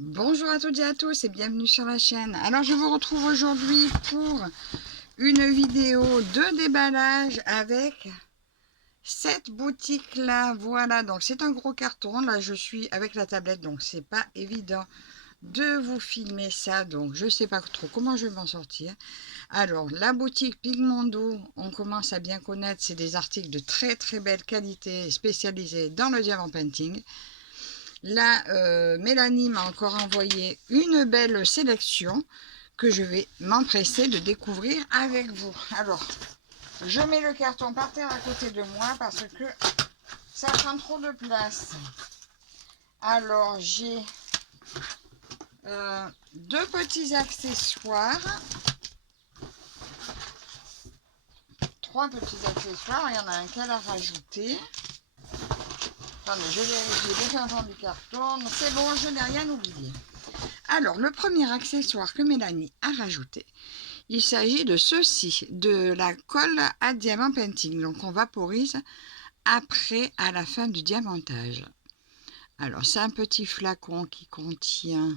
Bonjour à toutes et à tous et bienvenue sur la chaîne. Alors je vous retrouve aujourd'hui pour une vidéo de déballage avec cette boutique là. Voilà, donc c'est un gros carton. Là je suis avec la tablette, donc c'est pas évident de vous filmer ça, donc je sais pas trop comment je vais m'en sortir. Alors la boutique Pigmondo, on commence à bien connaître, c'est des articles de très très belle qualité spécialisés dans le diamant painting. Là, Mélanie m'a encore envoyé une belle sélection que je vais m'empresser de découvrir avec vous. Alors, je mets le carton par terre à côté de moi parce que ça prend trop de place. Alors, j'ai deux petits accessoires. Trois petits accessoires. Il y en a un qu'elle a rajouté. Attendez, je vérifie les 20 ans du carton. C'est bon, je n'ai rien oublié. Alors, le premier accessoire que Mélanie a rajouté, il s'agit de ceci, de la colle à diamant painting. Donc, on vaporise après, à la fin du diamantage. Alors, c'est un petit flacon qui contient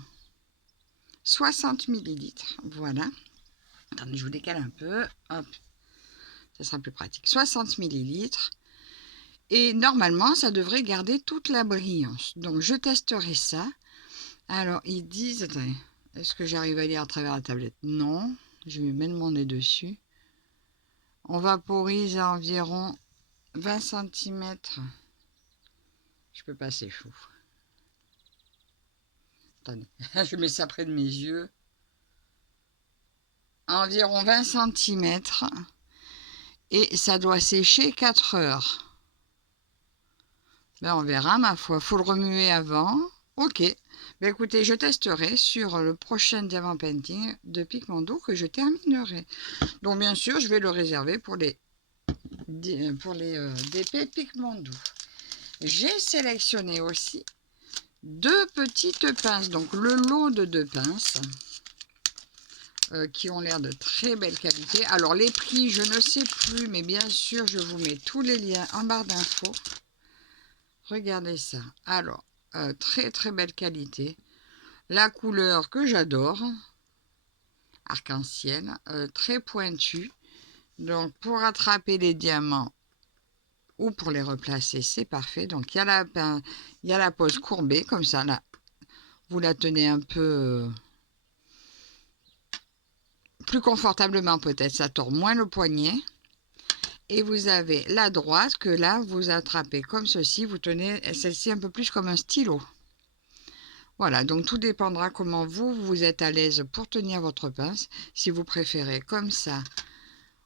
60 ml. Voilà. Attendez, je vous décale un peu. Hop, ça sera plus pratique. 60 ml. Et normalement, ça devrait garder toute la brillance. Donc, je testerai ça. Alors, ils disent... Attendez, est-ce que j'arrive à lire à travers la tablette? Non. Je vais mettre mon nez dessus. On vaporise à environ 20 cm. Je peux pas, c'est fou. Attendez, je mets ça près de mes yeux. Environ 20 cm. Et ça doit sécher 4 heures. Ben, on verra, ma foi. Faut le remuer avant. Ok. Ben, écoutez, je testerai sur le prochain diamant painting de Pigmondo que je terminerai. Donc, bien sûr, je vais le réserver pour les DP Pigmondo. J'ai sélectionné aussi deux petites pinces, donc le lot de deux pinces qui ont l'air de très belle qualité. Alors les prix, je ne sais plus, mais bien sûr, je vous mets tous les liens en barre d'infos. Regardez ça. Alors, très très belle qualité. La couleur que j'adore, arc-en-ciel, très pointue. Donc pour attraper les diamants ou pour les replacer, c'est parfait. Donc il y a la pose courbée, comme ça, là. Vous la tenez un peu plus confortablement peut-être, ça tord moins le poignet. Et vous avez la droite que là, vous attrapez comme ceci. Vous tenez celle-ci un peu plus comme un stylo. Voilà, donc tout dépendra comment vous êtes à l'aise pour tenir votre pince. Si vous préférez comme ça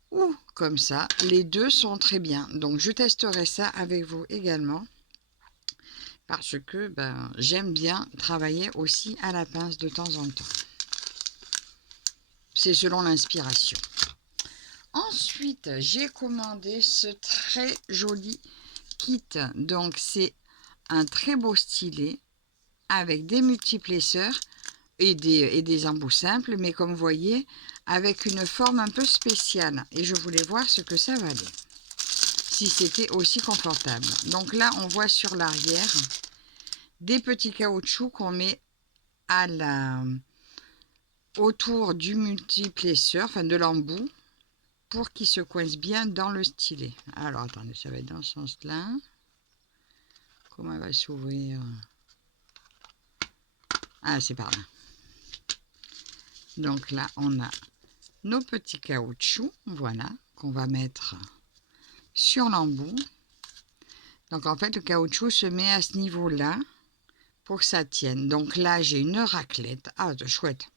ou comme ça, les deux sont très bien. Donc je testerai ça avec vous également. Parce que j'aime bien travailler aussi à la pince de temps en temps. C'est selon l'inspiration. Ensuite, j'ai commandé ce très joli kit. Donc, c'est un très beau stylet avec des multiplesseurs et des embouts simples, mais comme vous voyez, avec une forme un peu spéciale. Et je voulais voir ce que ça valait, si c'était aussi confortable. Donc là, on voit sur l'arrière des petits caoutchoucs qu'on met autour du multiplesseur, enfin de l'embout, pour qu'il se coince bien dans le stylet. Alors, attendez, ça va être dans ce sens-là. Comment elle va s'ouvrir? Ah, c'est par là. Donc là, on a nos petits caoutchoucs, voilà, qu'on va mettre sur l'embout. Donc, en fait, le caoutchouc se met à ce niveau-là pour que ça tienne. Donc là, j'ai une raclette. Ah, chouette.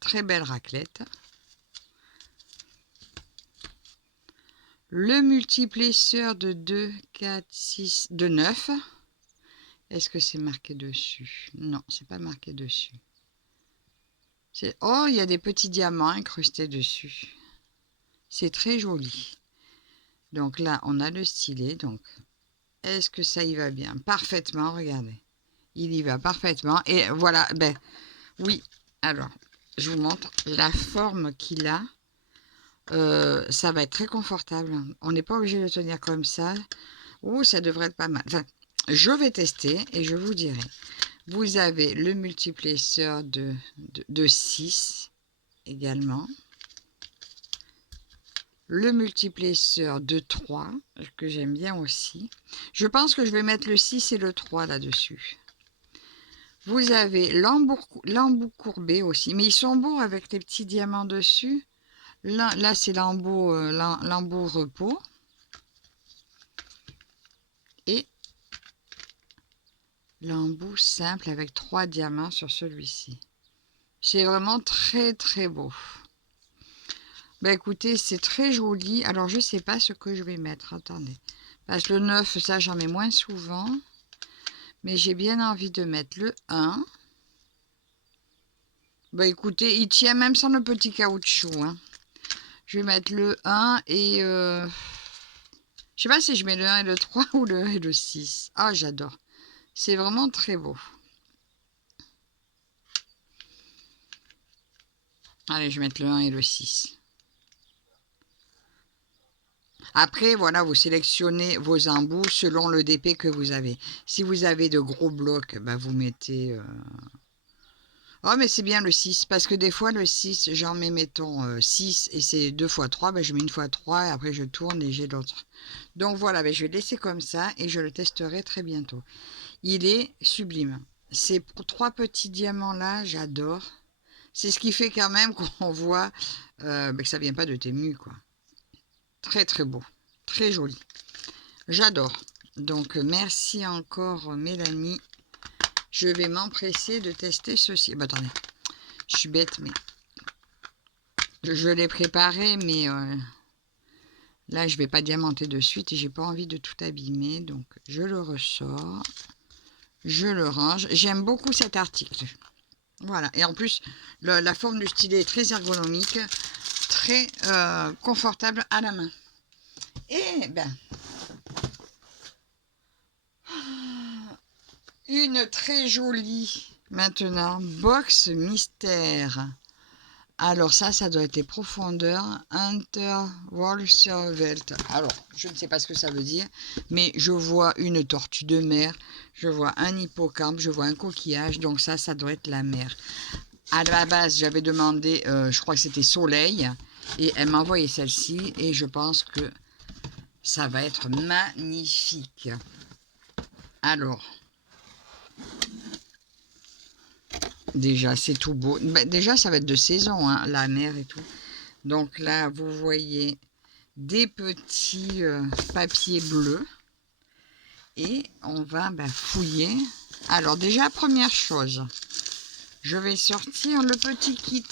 Très belle raclette. Le multiplesseur de 2, 4, 6, de 9. Est-ce que c'est marqué dessus? Non, c'est pas marqué dessus. Oh, il y a des petits diamants incrustés dessus. C'est très joli. Donc là, on a le stylet. Donc, est-ce que ça y va bien? Parfaitement, regardez. Il y va parfaitement. Et voilà, oui. Alors, je vous montre la forme qu'il a. Ça va être très confortable. On n'est pas obligé de le tenir comme ça. Ça devrait être pas mal. Enfin, je vais tester et je vous dirai. Vous avez le multiplesseur de 6 également. Le multiplesseur de 3, que j'aime bien aussi. Je pense que je vais mettre le 6 et le 3 là-dessus. Vous avez l'embout courbé aussi, mais ils sont beaux avec les petits diamants dessus. Là c'est l'embout repos. Et l'embout simple avec 3 diamants sur celui-ci. C'est vraiment très très beau. Bah écoutez, c'est très joli. Alors je sais pas ce que je vais mettre. Attendez. Parce que le 9, ça j'en mets moins souvent. Mais j'ai bien envie de mettre le 1. Bah écoutez, il tient même sans le petit caoutchouc. Hein. Je vais mettre le 1 et... je sais pas si je mets le 1 et le 3 ou le 1 et le 6. Ah, j'adore. C'est vraiment très beau. Allez, je vais mettre le 1 et le 6. Après, voilà, vous sélectionnez vos embouts selon le DP que vous avez. Si vous avez de gros blocs, bah, vous mettez... Oh, mais c'est bien le 6, parce que des fois, le 6, j'en mets, mettons, 6, et c'est 2 fois 3, bah, je mets 1 fois 3, et après je tourne et j'ai l'autre. Donc voilà, bah, je vais le laisser comme ça, et je le testerai très bientôt. Il est sublime. Ces 3 petits diamants-là, j'adore. C'est ce qui fait quand même qu'on voit bah, que ça vient pas de Temu, quoi. Très très beau, très joli. J'adore. Donc merci encore Mélanie. Je vais m'empresser de tester ceci. Bah, attendez, je suis bête, mais je l'ai préparé, mais là je vais pas diamanter de suite et j'ai pas envie de tout abîmer. Donc je le ressors, je le range. J'aime beaucoup cet article. Voilà. Et en plus, la forme du stylet est très ergonomique, très confortable à la main. Et ben, une très jolie, maintenant, box mystère. Alors ça doit être les profondeurs Unterwasserwelt. Alors, je ne sais pas ce que ça veut dire, mais je vois une tortue de mer, je vois un hippocampe, je vois un coquillage, donc ça doit être la mer. À la base, j'avais demandé, je crois que c'était Soleil, et elle m'a envoyé celle-ci, et je pense que ça va être magnifique. Alors, déjà, c'est tout beau. Ben, déjà, ça va être de saison, hein, la mer et tout. Donc là, vous voyez des petits papiers bleus. Et on va fouiller. Alors déjà, première chose, je vais sortir le petit kit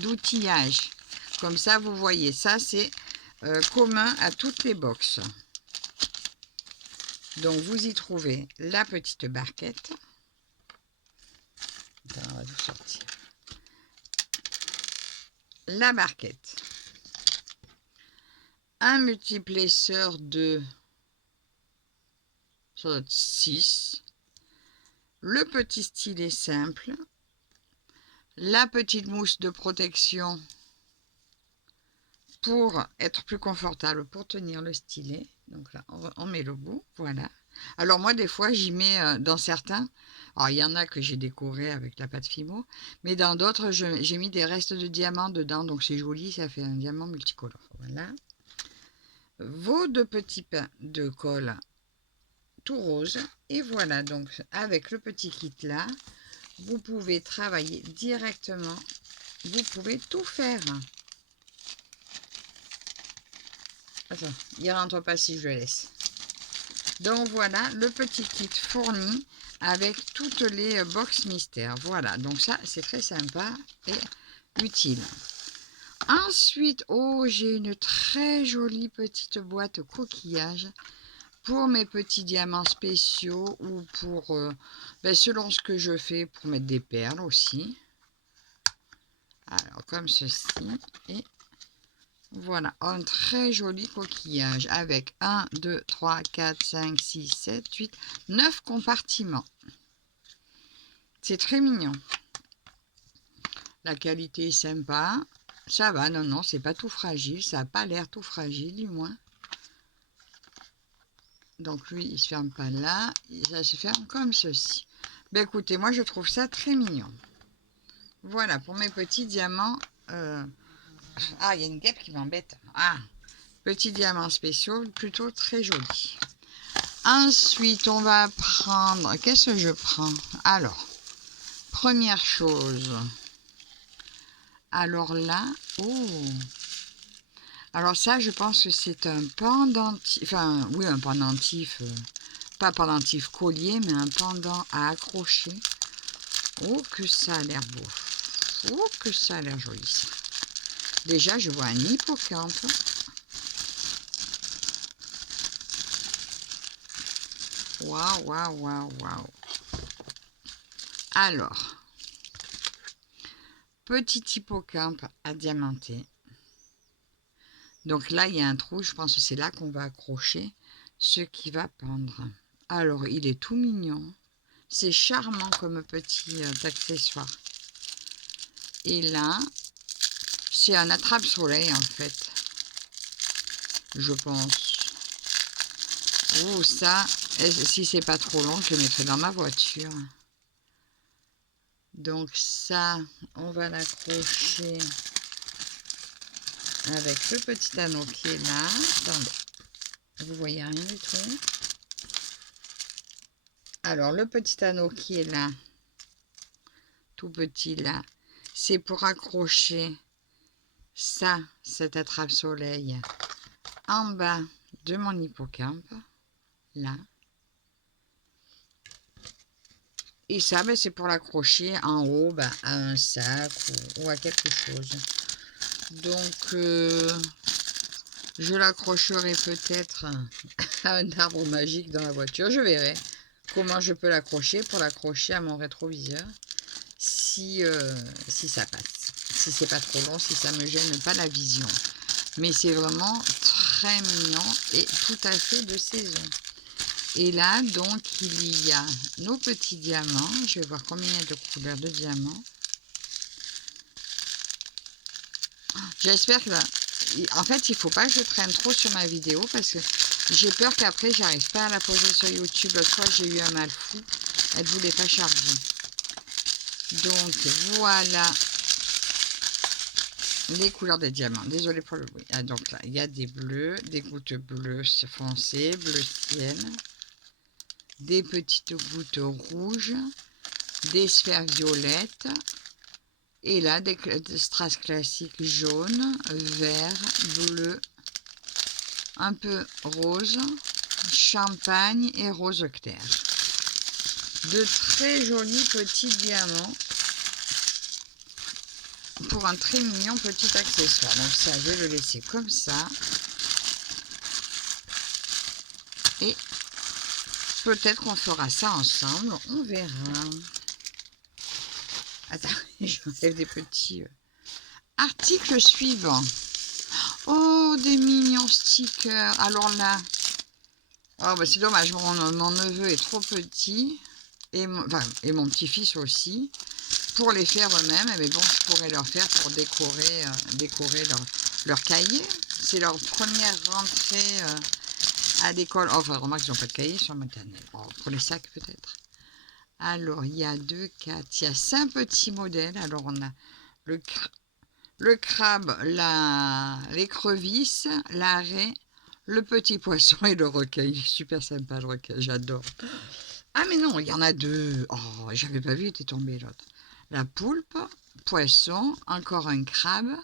d'outillage. Comme ça, vous voyez, ça c'est commun à toutes les boxes. Donc vous y trouvez la petite barquette. Attends, on va vous sortir. La barquette. Un multiplesseur de 6. Le petit stylet simple. La petite mousse de protection pour être plus confortable, pour tenir le stylet. Donc là, on met le bout, voilà. Alors moi, des fois, j'y mets dans certains, alors il y en a que j'ai décoré avec la pâte Fimo, mais dans d'autres, j'ai mis des restes de diamants dedans, donc c'est joli, ça fait un diamant multicolore. Voilà. Vos 2 petits pains de colle tout rose, et voilà, donc avec le petit kit là, vous pouvez travailler directement, vous pouvez tout faire. Attends, il ne rentre pas si je le laisse. Donc voilà le petit kit fourni avec toutes les box mystères. Voilà, donc ça c'est très sympa et utile. Ensuite, oh, j'ai une très jolie petite boîte coquillage pour mes petits diamants spéciaux ou pour, selon ce que je fais, pour mettre des perles aussi. Alors comme ceci, et voilà, un très joli coquillage avec 1, 2, 3, 4, 5, 6, 7, 8, 9 compartiments. C'est très mignon. La qualité est sympa. Ça va, non, c'est pas tout fragile. Ça n'a pas l'air tout fragile, du moins. Donc lui, il se ferme pas là. Ça se ferme comme ceci. Ben écoutez, moi je trouve ça très mignon. Voilà, pour mes petits diamants. Ah, il y a une guêpe qui m'embête. Ah, petits diamants spéciaux, plutôt très jolis. Ensuite, on va prendre... Qu'est-ce que je prends? Alors, première chose. Alors là... Oh! Alors ça, je pense que c'est un pendentif... Enfin, oui, un pendentif... pas pendentif collier, mais un pendant à accrocher. Oh, que ça a l'air beau. Oh, que ça a l'air joli, ça. Déjà, je vois un hippocampe. Waouh, waouh, waouh, waouh. Alors, petit hippocampe à diamanter. Donc là, il y a un trou. Je pense que c'est là qu'on va accrocher ce qui va pendre. Alors, il est tout mignon. C'est charmant comme petit accessoire. Et là, c'est un attrape-soleil, en fait. Je pense. Oh, ça, si c'est pas trop long, je le mettrai dans ma voiture. Donc ça, on va l'accrocher avec le petit anneau qui est là. Attendez, vous voyez rien du tout. Alors, le petit anneau qui est là, tout petit là, c'est pour accrocher ça, cet attrape-soleil, en bas de mon hippocampe, là. Et ça, ben, c'est pour l'accrocher en haut ben, à un sac ou à quelque chose. Donc, je l'accrocherai peut-être à un arbre magique dans la voiture. Je verrai comment je peux l'accrocher pour l'accrocher à mon rétroviseur. Si ça passe. Si c'est pas trop long, si ça me gêne pas la vision. Mais c'est vraiment très mignon et tout à fait de saison. Et là, donc, il y a nos petits diamants. Je vais voir combien il y a de couleurs de diamants. J'espère que... En fait, il ne faut pas que je traîne trop sur ma vidéo parce que j'ai peur qu'après, j'arrive pas à la poser sur YouTube. L'autre fois, j'ai eu un mal fou. Elle ne voulait pas charger. Donc, voilà les couleurs des diamants. Désolée pour le bruit. Ah, donc là, il y a des bleus, des gouttes bleues foncées, bleu ciel, des petites gouttes rouges, des sphères violettes, et là, des strass classiques jaunes, vert, bleu, un peu rose, champagne et rose clair. De très jolis petits diamants pour un très mignon petit accessoire. Donc ça, je vais le laisser comme ça. Et peut-être qu'on fera ça ensemble, on verra. Attends, j'enlève des petits articles suivants. Oh, des mignons stickers. Alors là, oh, bah c'est dommage, mon neveu est trop petit, et mon petit-fils aussi, pour les faire eux-mêmes. Mais bon, je pourrais leur faire pour décorer leur cahier. C'est leur première rentrée à l'école. Oh, enfin, remarque, ils n'ont pas de cahier sur maternelle. Oh, pour les sacs peut-être. Alors, il y a 2, 4, il y a 5 petits modèles. Alors, on a le crabe, l'écrevisse, la raie, le petit poisson et le requin. Super sympa le requin, j'adore. Ah mais non, il y en a 2. Oh, j'avais pas vu, il était tombé l'autre. La poulpe, poisson, encore un crabe.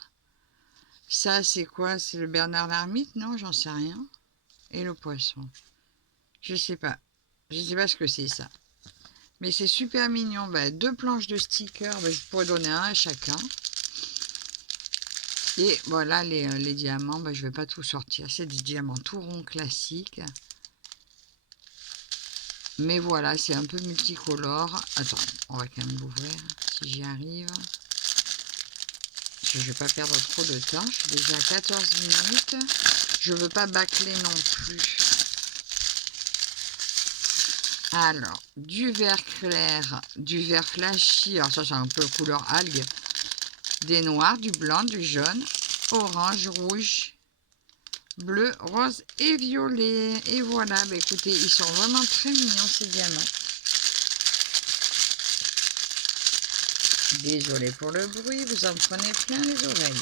Ça, c'est quoi? C'est le Bernard l'ermite? Non, j'en sais rien. Et le poisson. Je sais pas. Je sais pas ce que c'est ça. Mais c'est super mignon. Ben, 2 planches de stickers. Ben, je pourrais donner un à chacun. Et voilà les diamants. Ben, je ne vais pas tout sortir. C'est des diamants tout ronds classiques. Mais voilà, c'est un peu multicolore. Attends, on va quand même l'ouvrir si j'y arrive. Je ne vais pas perdre trop de temps. Je suis déjà à 14 minutes. Je ne veux pas bâcler non plus. Alors, du vert clair, du vert flashy, alors ça c'est un peu couleur algue, des noirs, du blanc, du jaune, orange, rouge, bleu, rose et violet. Et voilà, bah écoutez, ils sont vraiment très mignons ces diamants. Désolée pour le bruit, vous en prenez plein les oreilles.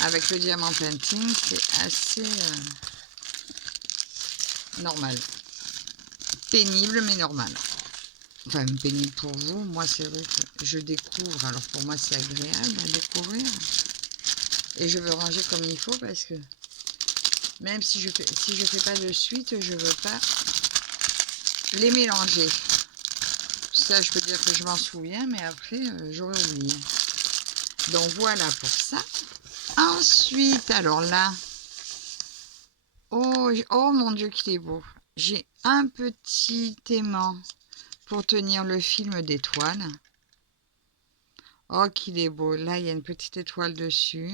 Avec le diamant painting, c'est assez normal. Pénible, mais normal. Enfin, pénible pour vous. Moi, c'est vrai que je découvre. Alors, pour moi, c'est agréable à découvrir. Et je veux ranger comme il faut parce que même si je fais pas de suite, je veux pas les mélanger. Ça, je peux dire que je m'en souviens, mais après, j'aurais oublié. Donc, voilà pour ça. Ensuite, alors là, oh mon Dieu, qu'il est beau. J'ai un petit aimant pour tenir le film d'étoiles. Oh, qu'il est beau. Là, il y a une petite étoile dessus.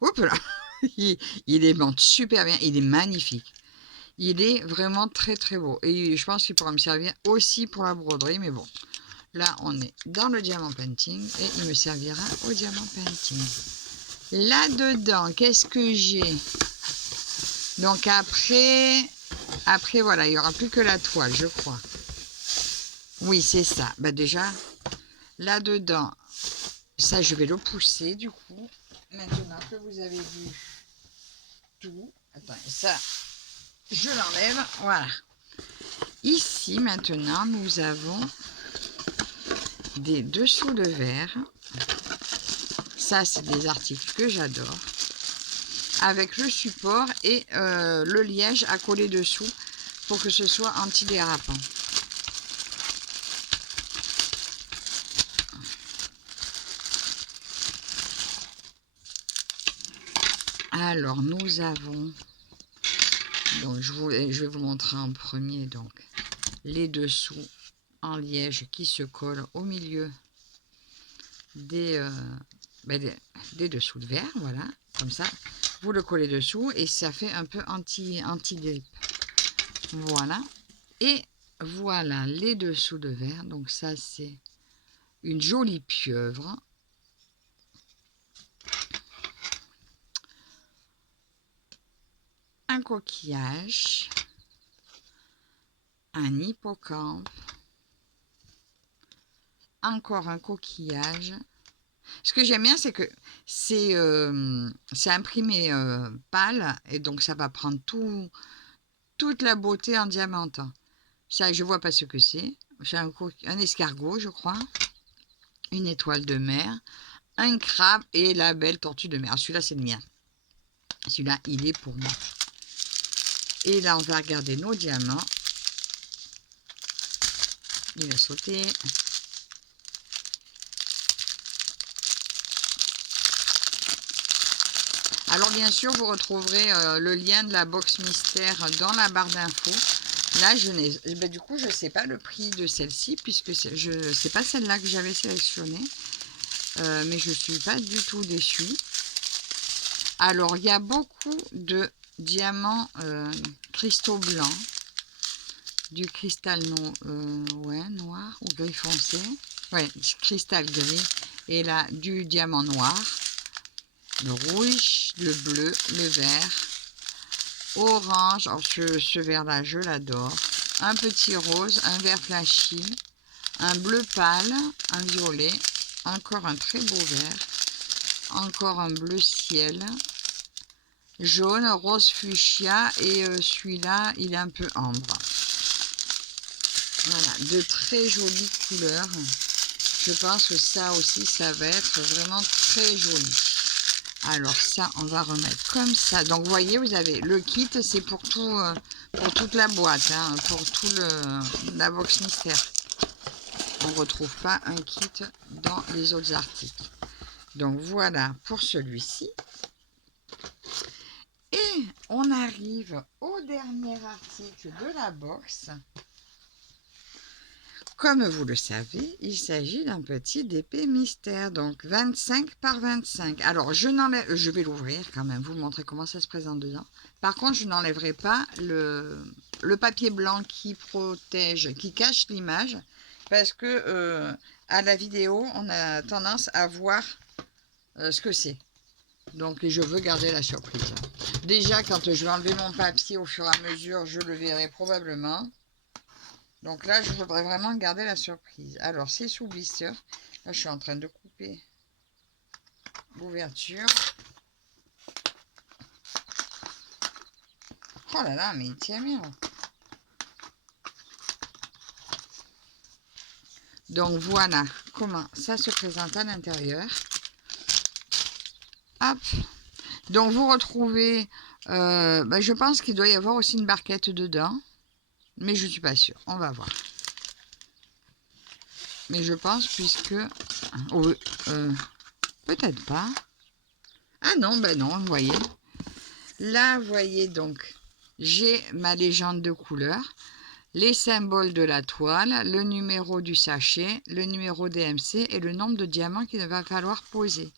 Oups là. Il aimante super bien. Il est magnifique. Il est vraiment très très beau. Et je pense qu'il pourra me servir aussi pour la broderie. Mais bon, là, on est dans le diamant painting. Et il me servira au diamant painting. Là-dedans, qu'est-ce que j'ai? Donc après, voilà, il n'y aura plus que la toile, je crois. Oui, c'est ça. Bah déjà, là-dedans, ça, je vais le pousser, du coup. Maintenant que vous avez vu tout. Attends, ça, je l'enlève. Voilà. Ici, maintenant, nous avons des dessous de verre. Ça, c'est des articles que j'adore. Avec le support et le liège à coller dessous pour que ce soit antidérapant. Alors, nous avons, donc je vais vous montrer en premier, donc les dessous en liège qui se collent au milieu des dessous de verre, voilà, comme ça. Vous le collez dessous et ça fait un peu anti-grippe. Voilà. Et voilà les dessous de verre. Donc ça, c'est une jolie pieuvre. Un coquillage. Un hippocampe. Encore un coquillage. Ce que j'aime bien, c'est que c'est imprimé pâle. Et donc, ça va prendre toute la beauté en diamantant. Ça, je vois pas ce que c'est. C'est un escargot, je crois. Une étoile de mer. Un crabe et la belle tortue de mer. Celui-là, c'est le mien. Celui-là, il est pour moi. Et là, on va regarder nos diamants. Il a sauté. Alors, bien sûr, vous retrouverez le lien de la box mystère dans la barre d'infos. Là, du coup, je ne sais pas le prix de celle-ci, puisque je sais pas celle-là que j'avais sélectionnée. Mais je ne suis pas du tout déçue. Alors, il y a beaucoup de diamants cristaux blancs. Du cristal noir ou gris foncé. Ouais, cristal gris. Et là, du diamant noir. Le rouge, le bleu, le vert. Orange. Alors, ce vert-là, je l'adore. Un petit rose, un vert flashy. Un bleu pâle, un violet. Encore un très beau vert. Encore un bleu ciel. Jaune, rose fuchsia. Et celui-là, il est un peu ambre. Voilà, de très jolies couleurs. Je pense que ça aussi, ça va être vraiment très joli. Alors ça, on va remettre comme ça. Donc, vous voyez, vous avez le kit, c'est pour toute la boîte, hein, pour tout la box mystère. On ne retrouve pas un kit dans les autres articles. Donc, voilà pour celui-ci. Et on arrive au dernier article de la box. Comme vous le savez, il s'agit d'un petit DP mystère, donc 25 par 25. Alors, je vais l'ouvrir quand même, vous montrer comment ça se présente dedans. Par contre, je n'enlèverai pas le papier blanc qui protège, qui cache l'image, parce que à la vidéo, on a tendance à voir ce que c'est. Donc, je veux garder la surprise. Déjà, quand je vais enlever mon papier au fur et à mesure, je le verrai probablement. Donc là, je voudrais vraiment garder la surprise. Alors, c'est sous blister. Là, je suis en train de couper l'ouverture. Oh là là, mais il tient bien. Donc voilà comment ça se présente à l'intérieur. Hop. Donc vous retrouvez, je pense qu'il doit y avoir aussi une barquette dedans. Mais je ne suis pas sûre. On va voir. Mais je pense puisque... Oh, peut-être pas. Ah non, ben non, vous voyez. Là, vous voyez donc, j'ai ma légende de couleur, les symboles de la toile, le numéro du sachet, le numéro DMC et le nombre de diamants qu'il va falloir poser.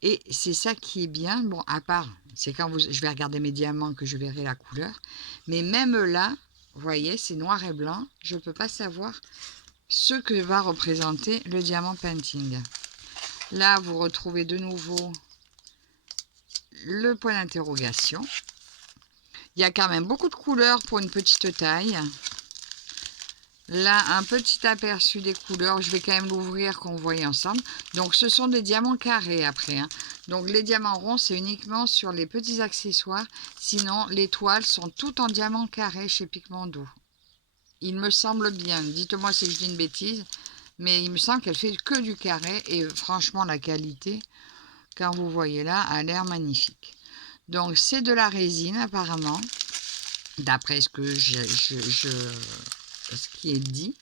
Et c'est ça qui est bien. Bon, à part, c'est quand je vais regarder mes diamants que je verrai la couleur. Mais même là, vous voyez, c'est noir et blanc. Je ne peux pas savoir ce que va représenter le diamant painting. Là, vous retrouvez de nouveau le point d'interrogation. Il y a quand même beaucoup de couleurs pour une petite taille. Là, un petit aperçu des couleurs. Je vais quand même l'ouvrir qu'on voit ensemble. Donc, ce sont des diamants carrés après. Donc, les diamants ronds, c'est uniquement sur les petits accessoires. Sinon, les toiles sont toutes en diamants carrés chez Pigmento. Il me semble bien. Dites-moi si je dis une bêtise. Mais il me semble qu'elle fait que du carré. Et franchement, la qualité, quand vous voyez là, a l'air magnifique. Donc, c'est de la résine apparemment. D'après ce que ce qui est dit.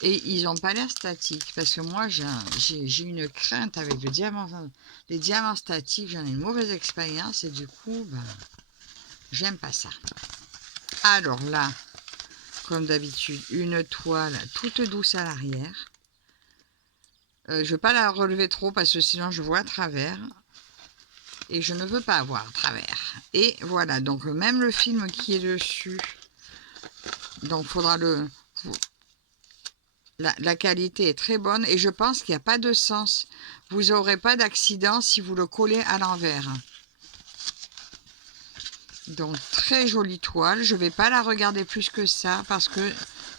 Et ils n'ont pas l'air statiques. Parce que moi, j'ai une crainte avec les diamants statiques. J'en ai une mauvaise expérience. Et du coup, j'aime pas ça. Alors là, comme d'habitude, une toile toute douce à l'arrière. Je ne vais pas la relever trop parce que sinon je vois à travers. Et je ne veux pas voir à travers. Et voilà, donc même le film qui est dessus. Donc il faudra le... La qualité est très bonne et je pense qu'il n'y a pas de sens. Vous n'aurez pas d'accident si vous le collez à l'envers. Donc très jolie toile. Je ne vais pas la regarder plus que ça parce que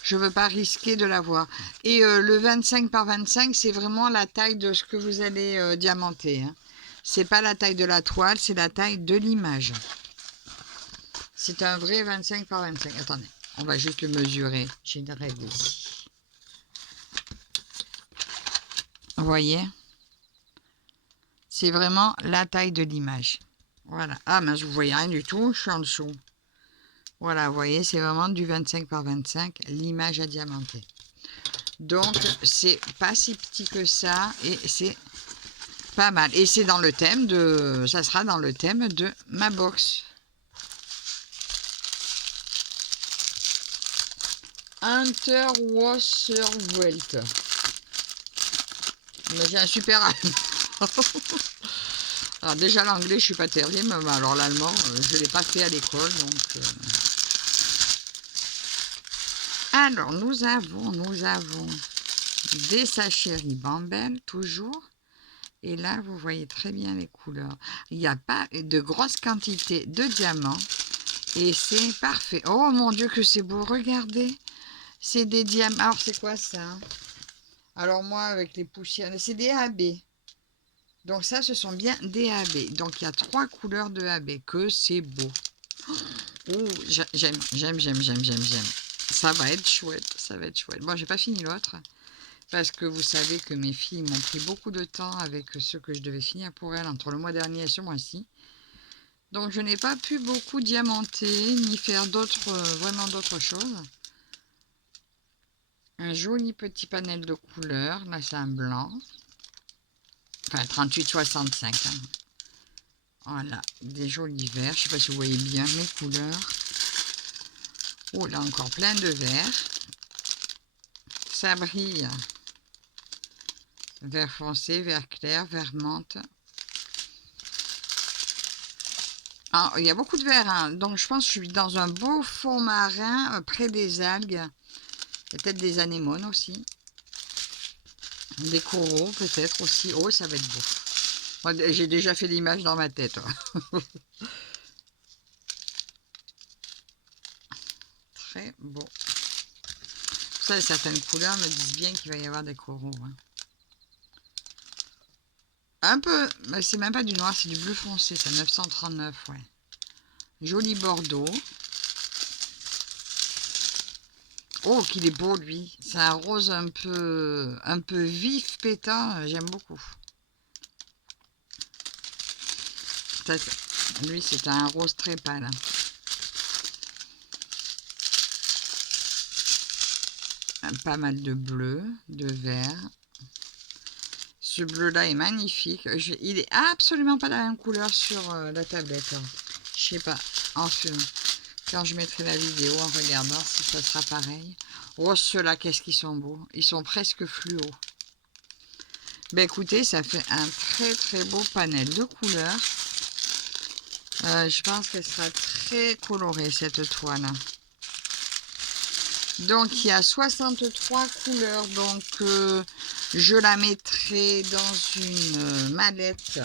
je ne veux pas risquer de la voir. Et le 25 par 25, c'est vraiment la taille de ce que vous allez diamanter. C'est pas la taille de la toile, c'est la taille de l'image. C'est un vrai 25 par 25. Attendez, on va juste le mesurer. J'ai une règle ici. Vous voyez? C'est vraiment la taille de l'image. Voilà. Ah, mais vous voyez rien du tout, je suis en dessous. Voilà, vous voyez, c'est vraiment du 25 par 25, l'image à diamanter. Donc, c'est pas si petit que ça et c'est pas mal. Et c'est dans le thème de... Ça sera dans le thème de ma box. Hunter Wasserwelt. Mais j'ai un super alors déjà l'anglais je suis pas terrible, mais alors l'allemand je l'ai pas fait à l'école donc. Alors nous avons des sachets Ribambelle toujours. Et là vous voyez très bien les couleurs. Il n'y a pas de grosse quantité de diamants et c'est parfait. Oh mon dieu que c'est beau, regardez. C'est des diamants. Alors c'est quoi ça? Alors moi avec les poussières, c'est des AB. Donc ça, ce sont bien des AB. Donc il y a 3 couleurs de AB. Que c'est beau. Oh, j'aime. Ça va être chouette. Ça va être chouette. Bon, j'ai pas fini l'autre. Parce que vous savez que mes filles m'ont pris beaucoup de temps avec ce que je devais finir pour elles entre le mois dernier et ce mois-ci. Donc je n'ai pas pu beaucoup diamanter ni faire vraiment d'autres choses. Un joli petit panel de couleurs. Là, c'est un blanc. Enfin, 38-65. Voilà, des jolis verts. Je ne sais pas si vous voyez bien mes couleurs. Oh, là encore plein de verts. Ça brille. Vert foncé, vert clair, vert menthe. Ah, il y a beaucoup de verts. Donc, je pense que je suis dans un beau fond marin près des algues. Il y a peut-être des anémones aussi. Des coraux peut-être aussi. Oh, ça va être beau. J'ai déjà fait l'image dans ma tête. Très beau. Ça, certaines couleurs me disent bien qu'il va y avoir des coraux. Hein. Un peu, c'est même pas du noir, c'est du bleu foncé, c'est 939, ouais. Joli bordeaux. Oh, qu'il est beau, lui. C'est un rose un peu vif, pétant, j'aime beaucoup. Lui, c'est un rose très pâle. Pas mal de bleu, de vert. Ce bleu-là est magnifique. Il est absolument pas la même couleur sur la tablette. Hein. Je sais pas. Enfin, quand je mettrai la vidéo en regardant si ça sera pareil. Oh, ceux-là, qu'est-ce qu'ils sont beaux. Ils sont presque fluo. Ben écoutez, ça fait un très très beau panel de couleurs. Je pense qu'elle sera très colorée, cette toile. Donc, il y a 63 couleurs. Donc, je la mettrai dans une mallette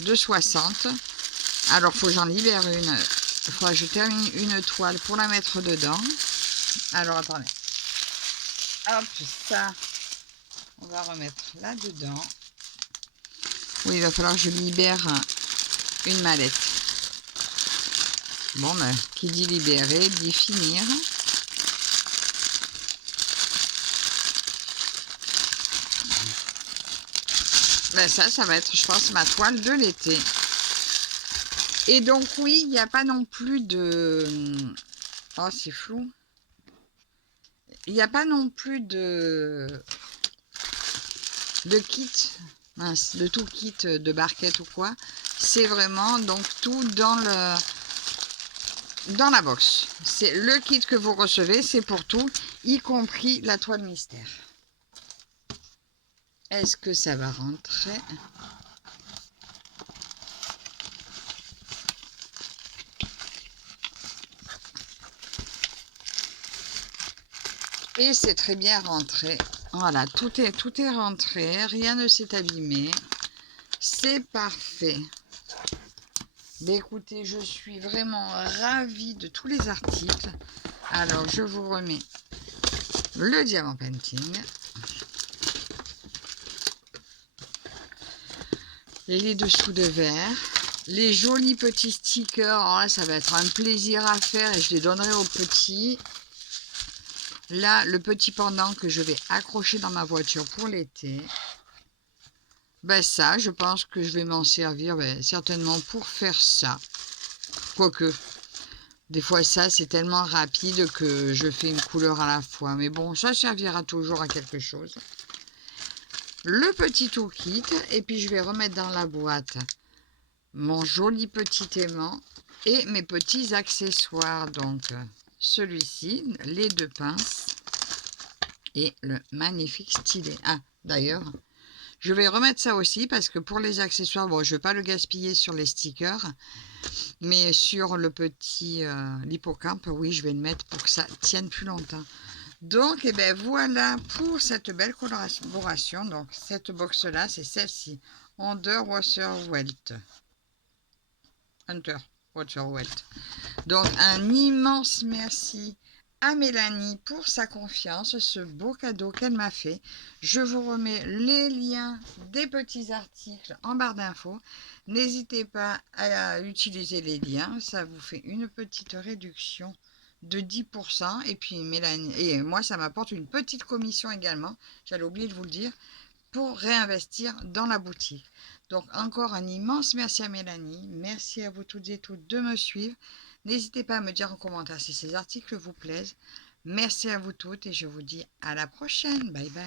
de 60. Alors, il faut que j'en libère une. Il faudra que je termine une toile pour la mettre dedans. Alors, attendez. Hop, ça, on va remettre là-dedans. Oui, il va falloir que je libère une mallette. Bon, ben, qui dit libérer, dit finir. Ben ça va être, je pense, ma toile de l'été. Et donc, oui, il n'y a pas non plus de... Oh, c'est flou. Il n'y a pas non plus de kit, mince, de tout kit de barquette ou quoi. C'est vraiment donc tout dans la box. C'est le kit que vous recevez, c'est pour tout, y compris la toile mystère. Est-ce que ça va rentrer? Et c'est très bien rentré. Voilà, tout est rentré, rien ne s'est abîmé. C'est parfait. Mais écoutez, je suis vraiment ravie de tous les articles. Alors, je vous remets le diamant painting. Les dessous de verre. Les jolis petits stickers. Alors là, ça va être un plaisir à faire et je les donnerai aux petits. Là, le petit pendant que je vais accrocher dans ma voiture pour l'été. Ben ça, je pense que je vais m'en servir certainement pour faire ça. Quoique, des fois ça, c'est tellement rapide que je fais une couleur à la fois. Mais bon, ça servira toujours à quelque chose. Le petit toolkit. Et puis, je vais remettre dans la boîte mon joli petit aimant et mes petits accessoires. Donc, celui-ci, les deux pinces et le magnifique stylet. Ah, d'ailleurs, je vais remettre ça aussi parce que pour les accessoires, bon, je ne vais pas le gaspiller sur les stickers, mais sur le petit l'hippocampe, oui, je vais le mettre pour que ça tienne plus longtemps. Donc, et ben voilà pour cette belle collaboration. Donc, cette box-là, c'est celle-ci. Underwater Welt. Donc, un immense merci à Mélanie pour sa confiance, ce beau cadeau qu'elle m'a fait. Je vous remets les liens des petits articles en barre d'infos. N'hésitez pas à utiliser les liens, ça vous fait une petite réduction de 10%. Et puis Mélanie et moi, ça m'apporte une petite commission également, j'allais oublier de vous le dire, pour réinvestir dans la boutique. Donc encore un immense merci à Mélanie, merci à vous toutes et tous de me suivre. N'hésitez pas à me dire en commentaire si ces articles vous plaisent. Merci à vous toutes et je vous dis à la prochaine. Bye bye.